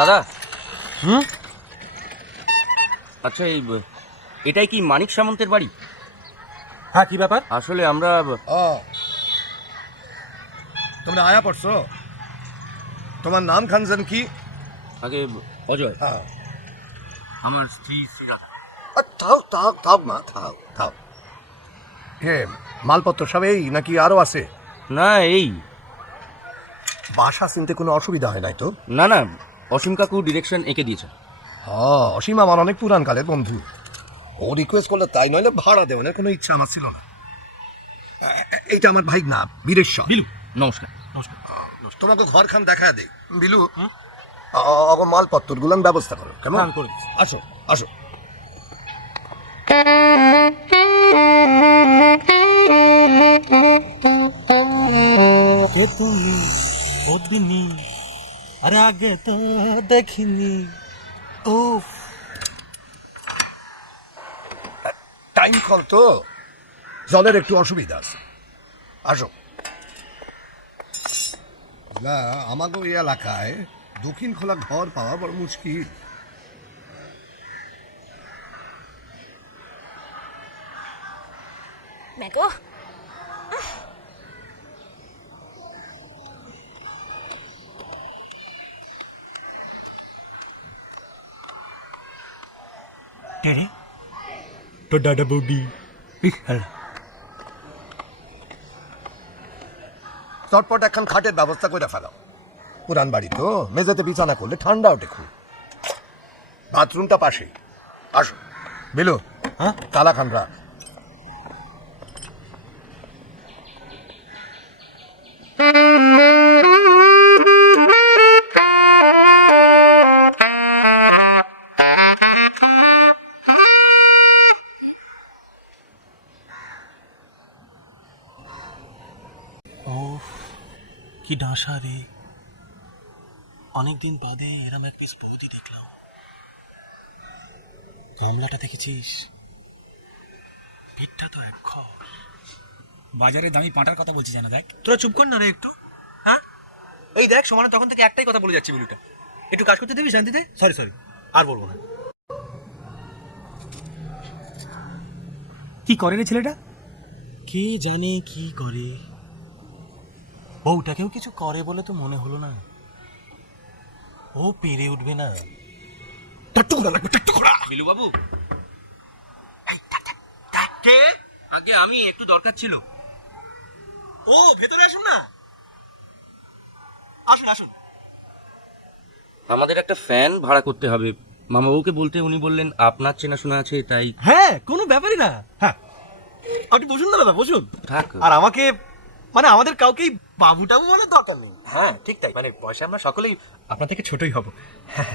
দাদা। আচ্ছা, এটাই কি মানিক সামন্তের বাড়ি? হ্যাঁ, কি ব্যাপার? আসলে আমরা তোমরা আয়া পড়ছো? তোমার নাম খানজান কি? আগে অজয়। হ্যাঁ। আমার স্ত্রী সুজাতা। থাও থাও থাও মা, থাও থাও। হে, মালপত্র সব এই নাকি আরো আছে? না, এই। বাসা চিনতে কোনো অসুবিধা হয় নাই তো? না না, অসীম কাকু ডিরেকশন এঁকে দিয়েছে। হ্যাঁ, অসীম আমার অনেক পুরান কালের বন্ধু। ও রিকোয়েস্ট করলে তাই, নইলে ভাড়া দেওয়ার কোনো ইচ্ছা আমার ছিল না। এইটা আমার ভাই না, বীরেশ্বর। বিলু, নমস্কার। তোমাকে ঘরখান দেখা দে বিলু। অগ মালপত্র গুলান ব্যবস্থা করো, কেমন? আসো আসো। কে তুমি ওদিনী, আরে আগে তো দেখিনি। উফ, টাইম কল তো, জলের একটু অসুবিধা আছে। আসো। না, আমাকে এই এলাকায় দক্ষিণ খোলা ঘর পাওয়া বড় মুশকিল। ম্যাগো, টেরে তো দাদা বৌদি। চটপট একখান খাটের ব্যবস্থা করে ফেলাও। পুরান বাড়ি তো, মেঝেতে বিছানা করলে ঠান্ডা ওঠে খুব। বাথরুমটা পাশেই। আসো বিলু। হ্যাঁ, কালা খান রাখ। কি ডাঁসা রে, অনেকদিন বাদে এরম এক পিস বৌদি দেখলাম। গামলাটা দেখেছিস? পেটটা তো এক ঘর। বাজারে দামি পাঁটার কথা বলছি জানো, দেখ। তোরা চুপ কর না রে একটু। হ্যাঁ, এই দেখ সমানে তখন থেকে একটাই কথা বলে যাচ্ছি, বিলুটা একটু কাজ করতে দিবি শান্তিতে। সরি সরি, আর বলবো না। কি করে রে ছেলেটা? কে জানে কি করে। বউটাকেও কিছু করে বলে তো মনে হলো না। ও পেরে উঠবে না। বিলু বাবু, আগে আমি একটু দরকার ছিল। ও ভেতরে আসুন না, আসুন আসুন। আমাদের একটা ফ্যান ভাড়া করতে হবে। মামাবাবুকে বলতে উনি বললেন আপনার চেনাশোনা আছে, তাই। হ্যাঁ, কোনো ব্যাপারই না। হ্যাঁ, আপনি বসুন না দাদা, বসুন। থাক। আর আমাকে মানে আমাদের কাউকেই বাবু টাবু বলার দরকার নেই। হ্যাঁ ঠিক তাই, মানে বয়সে আমরা সকলেই আপনার থেকে ছোটই হব। হ্যাঁ,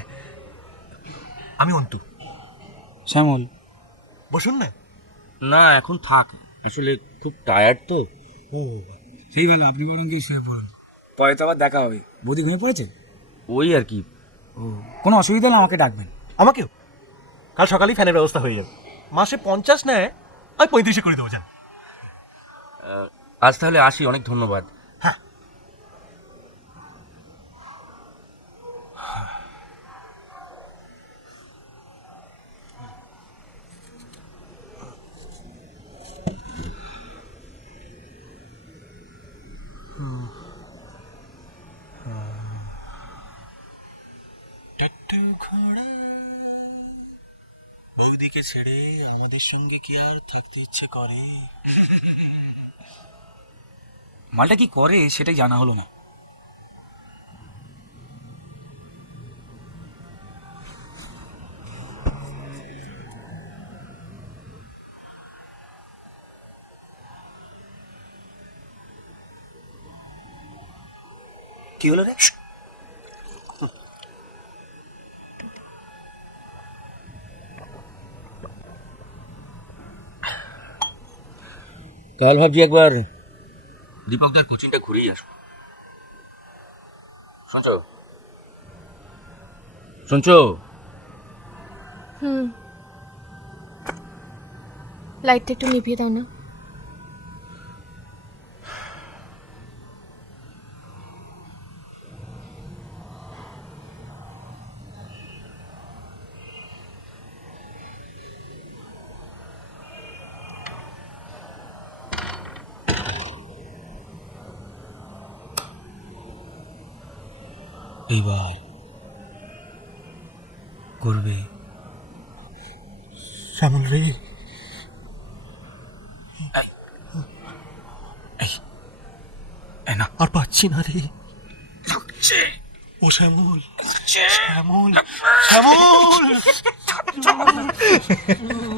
আমি অন্তু। শ্যামল। বসুন না। না, এখন থাক, আসলে খুব টায়ার্ড তো। ও, সেই ভালো, আপনি বরং গিয়ে শুয়ে পড়ুন, পরে তো আবার দেখা হবে। বৌদি ঘুমিয়ে পড়েছে? ওই আর কি। ও, কোনো অসুবিধা হলে আমাকে ডাকবেন। আমাকেও কাল সকালেই ফ্যানের ব্যবস্থা হয়ে যাবে। মাসে 50 নেয়, আমি 35 করে দেবো। যান। আজ তাহলে আসি, অনেক ধন্যবাদ। হ্যাঁ, বৌদিকে ছেড়ে আমাদের সঙ্গে কি আর থাকতে ইচ্ছে করে? মালটা কি করে সেটাই জানা হলো না। কি হলো রে? কাল ভাবছি একবার দীপকদার কোচিংটা ঘুরেই আসবো। শুনছো? শুনছো? লাইটটা একটু নিভিয়ে দাও না। এইবার করবে। শ্যামল রে, না আর পাচ্ছি না রে। ও শ্যামল, শ্যামল, শ্যামল।